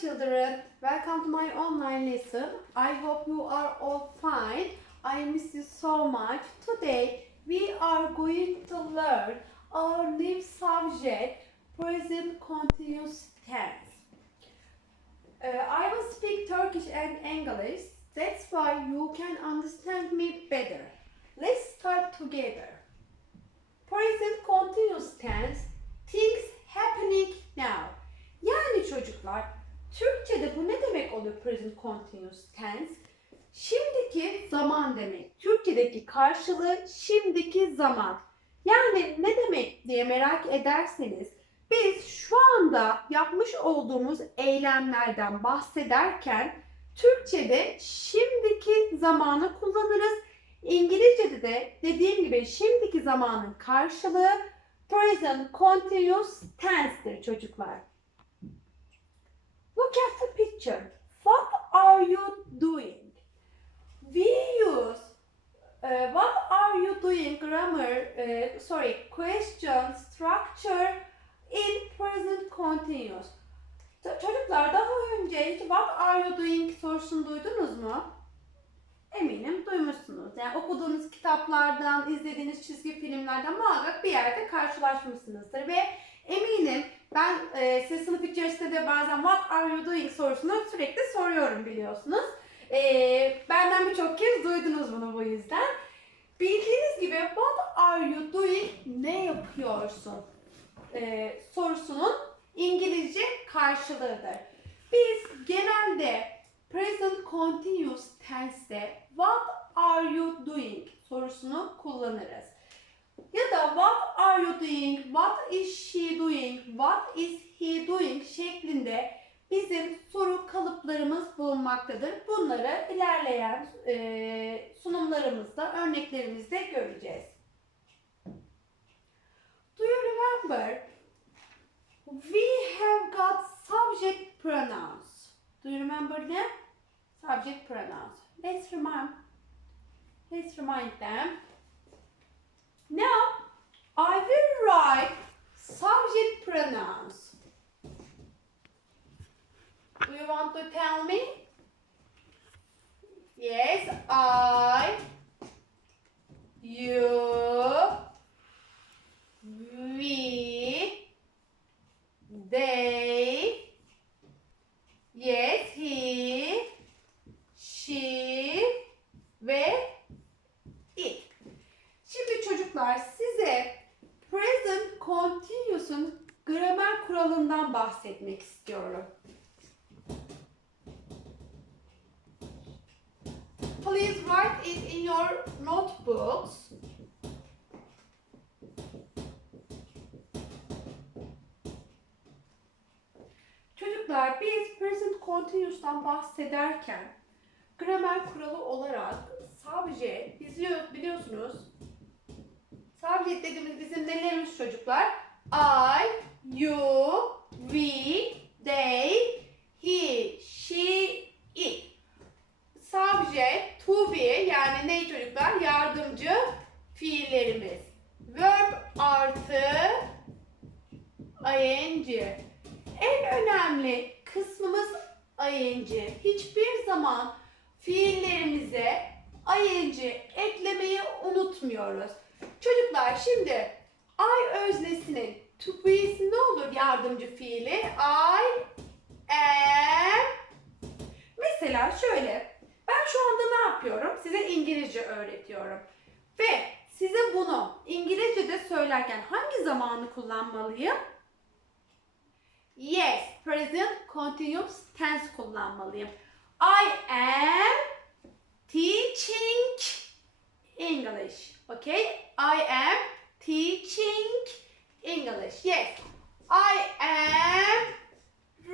children, welcome to my online lesson. I hope you are all fine. I miss you so much. Today we are going to learn our new subject, present continuous tense. Uh, I will speak Turkish and English. That's why you can understand me better. Let's start together. Present continuous tense, things happening now. Yani çocuklar, Türkçe'de bu ne demek oluyor present continuous tense? Şimdiki zaman demek. Türkçedeki karşılığı şimdiki zaman. Yani ne demek diye merak ederseniz biz şu anda yapmış olduğumuz eylemlerden bahsederken Türkçe'de şimdiki zamanı kullanırız. İngilizce'de de dediğim gibi şimdiki zamanın karşılığı present continuous tense'dir çocuklar. Picture. What are you doing? We use uh, what are you doing grammar, uh, sorry, question structure in present continuous. Çocuklar daha önce hiç what are you doing sorusunu duydunuz mu? Eminim duymuşsunuz. Yani okuduğunuz kitaplardan, izlediğiniz çizgi filmlerden muhakkak bir yerde karşılaşmışsınızdır. Ve eminim ben e, size sınıf içerisinde de bazen what are you doing sorusunu sürekli soruyorum biliyorsunuz. E, benden birçok kez duydunuz bunu bu yüzden. Bildiğiniz gibi what are you doing ne yapıyorsun e, sorusunun İngilizce karşılığıdır. Biz genelde present continuous tense'te what are you doing sorusunu kullanırız. Ya da what are you doing, what is she doing, what is he doing şeklinde bizim soru kalıplarımız bulunmaktadır. Bunları ilerleyen e, sunumlarımızda, örneklerimizde göreceğiz. Do you remember we have got subject pronouns? Do you remember them? Subject pronouns. Let's remind, let's remind them. Now, I will write subject pronouns. Do you want to tell me? Yes, I, Please write it in your notebooks. Çocuklar biz present continuous'tan bahsederken gramer kuralı olarak subject biliyor- biliyorsunuz subject dediğimiz bizim nelerimiz çocuklar? I, you, we, they, he, she, to be yani ne çocuklar? Yardımcı fiillerimiz. Verb artı ing. En önemli kısmımız ing. Hiçbir zaman fiillerimize ing eklemeyi unutmuyoruz. Çocuklar şimdi I öznesinin to be'si ne olur yardımcı fiili? I am Mesela şöyle ben şu yapıyorum? Size İngilizce öğretiyorum. Ve size bunu İngilizce'de söylerken hangi zamanı kullanmalıyım? Yes, present continuous tense kullanmalıyım. I am teaching English. Okay? I am teaching English. Yes. I am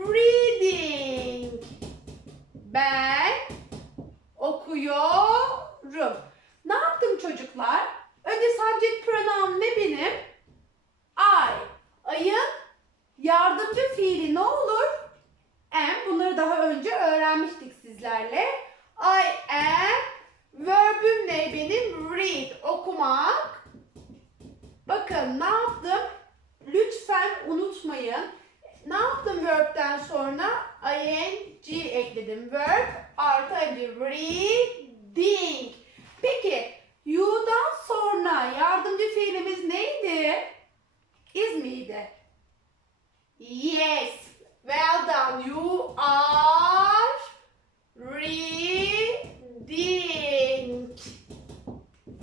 reading. Ben okuyorum. Ne yaptım çocuklar? Önce subject pronoun ne benim? I. Ayın yardımcı fiili ne olur? Am. Bunları daha önce öğrenmiştik sizlerle. I am. Verbüm ne benim? Read. Okumak. Bakın ne yaptım? Lütfen unutmayın. Ne yaptım verb'den sonra? I ekledim. Verb artı ing. Reading. Peki you'dan sonra yardımcı fiilimiz neydi? Is miydi? Yes. Well done. You are reading.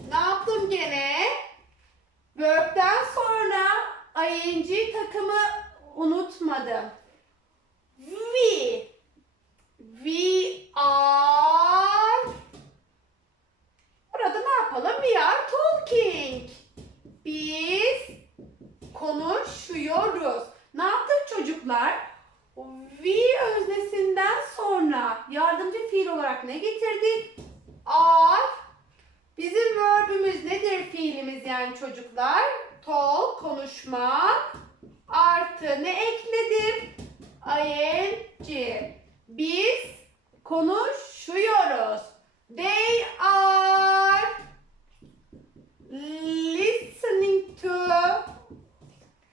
Ne yaptım gene? Verb'den sonra ing takımı unutmadım. We. We are. Burada ne yapalım? We are talking. Biz konuşuyoruz. Ne yaptık çocuklar? We öznesinden sonra yardımcı fiil olarak ne getirdik? Are. Bizim verbimiz nedir fiilimiz yani çocuklar? Talk, konuşmak. Artı ne ekledim? ing. Biz konuşuyoruz. They are listening to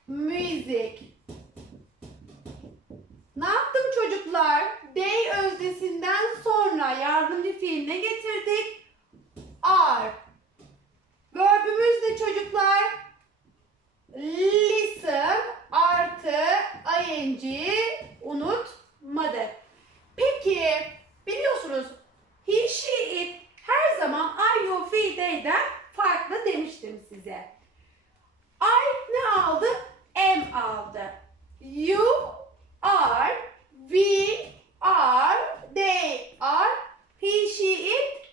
music. Ne yaptım çocuklar? They öznesinden sonra yardımcı fiil ne getirdik? Are. Verbimiz ne çocuklar? Listen artı ing unutmadık. Peki biliyorsunuz he, she, it her zaman I, you, we, they'den farklı demiştim size. I ne aldı? Am aldı. You are, we are, they are, he, she, it.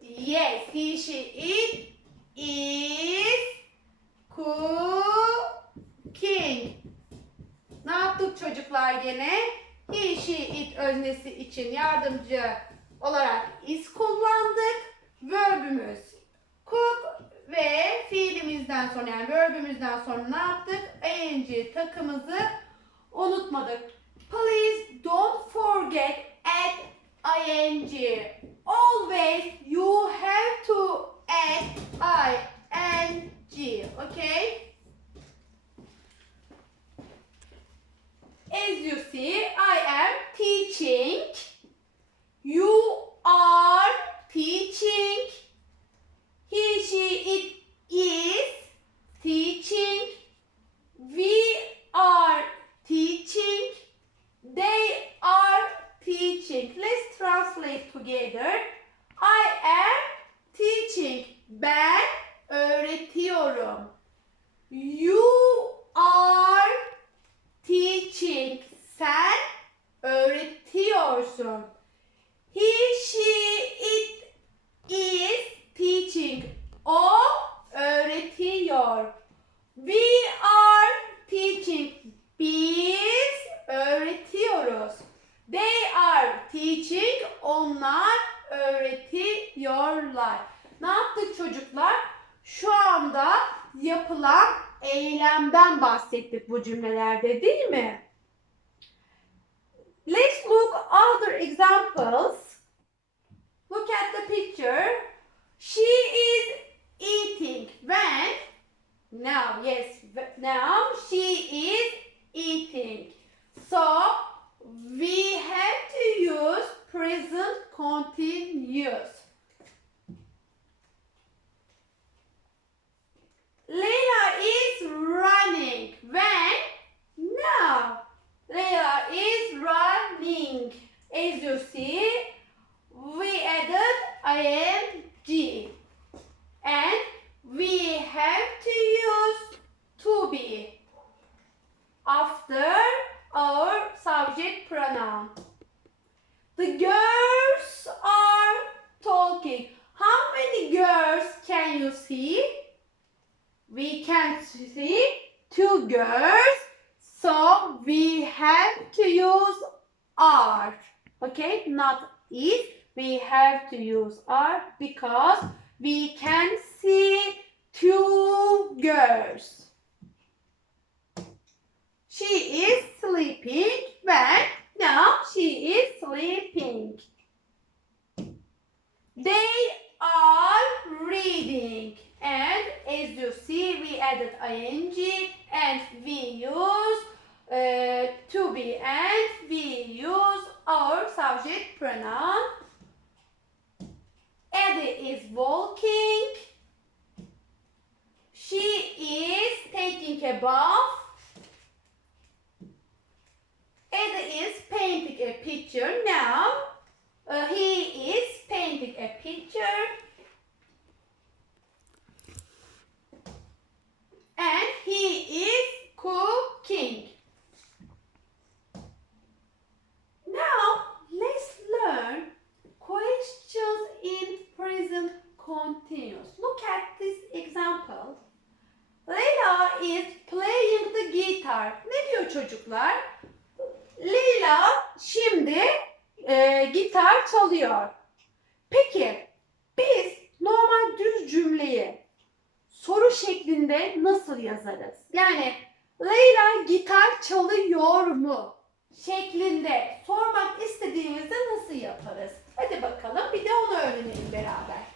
Yes, he, she, it is cooking. Ne yaptık çocuklar gene? He, she, it öznesi için yardımcı olarak is kullandık. Verbümüz cook fiilimizden sonra yani verbümüzden sonra ne yaptık? ing takımızı unutmadık. Please don't forget add ing. Always you have to add ing. Okay? As you see, I am teaching. You are teaching. He, she, it is teaching. We are teaching. They are teaching. Let's translate together. I am teaching. Ben öğretiyorum. You are teaching. Sen öğretiyorsun. He, she, it is teaching. O öğretiyor. We are teaching. Biz öğretiyoruz. They are teaching. Onlar öğretiyorlar. Ne yaptık çocuklar? Şu anda yapılan eylemden bahsettik bu cümlelerde değil mi? Let's look other examples. Look at the picture. She is eating. When? Now, yes. Now she is eating. So, we have to use present continuous. Leila is running. When? Now. Leila is running. As you see, we added ing. And we have to use to be after our subject pronoun. The girls are talking. How many girls can you see? We can see two girls. So we have to use are. Okay, not is. We have to use are because we can see two girls. She is sleeping when now she is sleeping. They are reading and as you see we added ing and we use uh, to be and we use our subject pronoun. Eddie is walking. She is taking a bath. Eddie is painting a picture now. uh, he is painting a picture. And he is cooking. Now let's learn questions in present continuous. Look at this example. Leyla is playing the guitar. Ne diyor çocuklar? Leyla şimdi e, gitar çalıyor. Peki biz normal düz cümleyi soru şeklinde nasıl yazarız? Yani Leyla gitar çalıyor mu? şeklinde sormak istediğimizde nasıl yaparız? Hadi bakalım bir de onu öğrenelim beraber.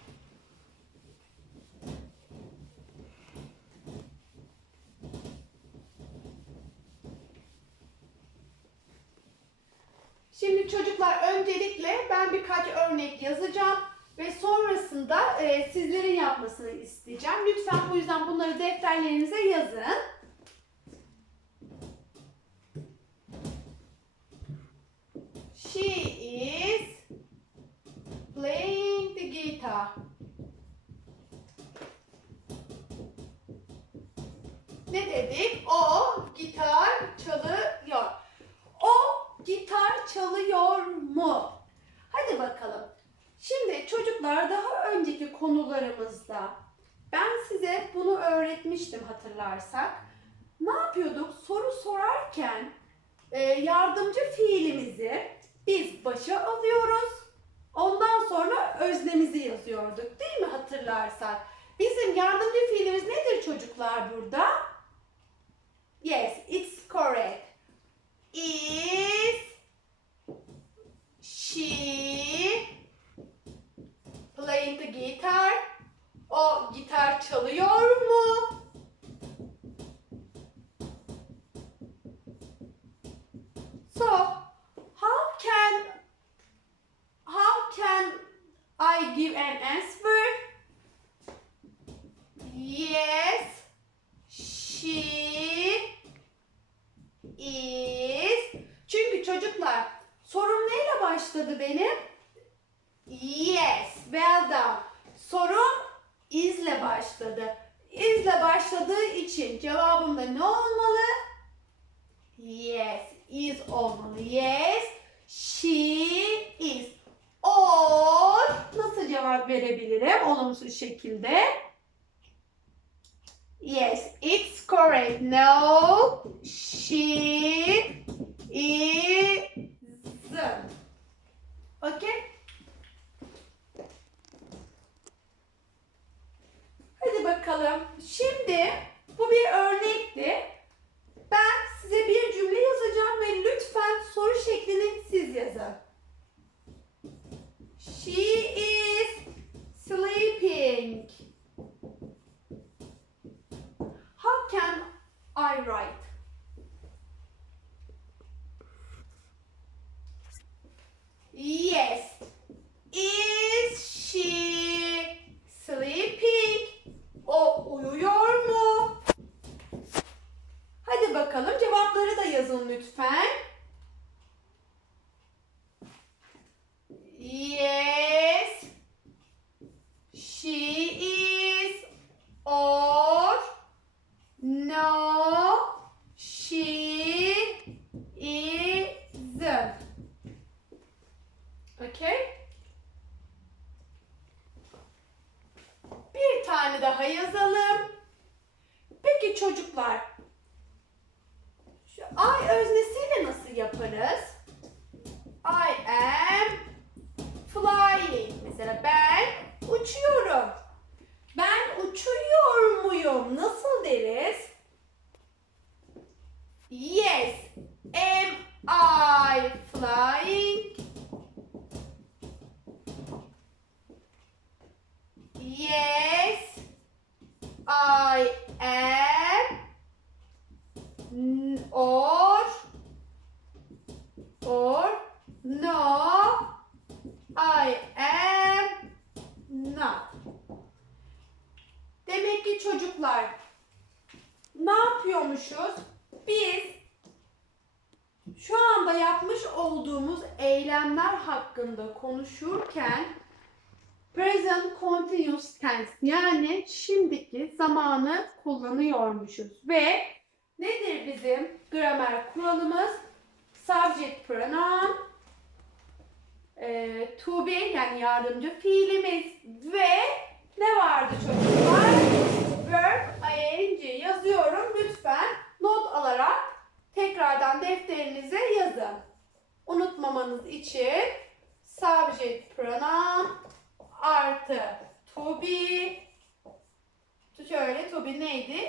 Şimdi çocuklar öncelikle ben birkaç örnek yazacağım ve sonrasında e, sizlerin yapmasını isteyeceğim. Lütfen bu yüzden bunları defterlerinize yazın. She is playing the guitar. Ne dedik? O gitar çalıyor. O gitar çalıyor mu? Hadi bakalım. Şimdi çocuklar daha önceki konularımızda ben size bunu öğretmiştim hatırlarsak. Ne yapıyorduk? Soru sorarken e, yardımcı fiilimizi biz başa alıyoruz. Ondan sonra öznemizi yazıyorduk. Değil mi hatırlarsak? Bizim yardımcı fiilimiz nedir çocuklar burada? Yes, it's correct. Is she playing the guitar? O gitar çalıyor mu? So, how can how can I give an answer? Yes, she is. Çünkü çocuklar sorum neyle başladı benim? Yes, well done. Sorum isle başladı. İzle başladığı için cevabım da ne olmalı? Yes, is olmalı. Yes, she is. Or nasıl cevap verebilirim olumsuz şekilde? Yes, it's correct. No, she isn't. Okay? Hadi bakalım. Şimdi tane daha yazalım. Peki çocuklar. Şu I öznesiyle nasıl yaparız? I am flying. Mesela ben uçuyorum. Ben uçuyor muyum? Nasıl deriz? Yes. Am I flying? Yes. And tense yani şimdiki zamanı kullanıyormuşuz ve nedir bizim gramer kuralımız? Subject pronoun, e, to be yani yardımcı fiilimiz ve ne vardı çocuklar? Verb ing yazıyorum lütfen not alarak tekrardan defterinize yazın. Unutmamanız için subject pronoun artı neydi?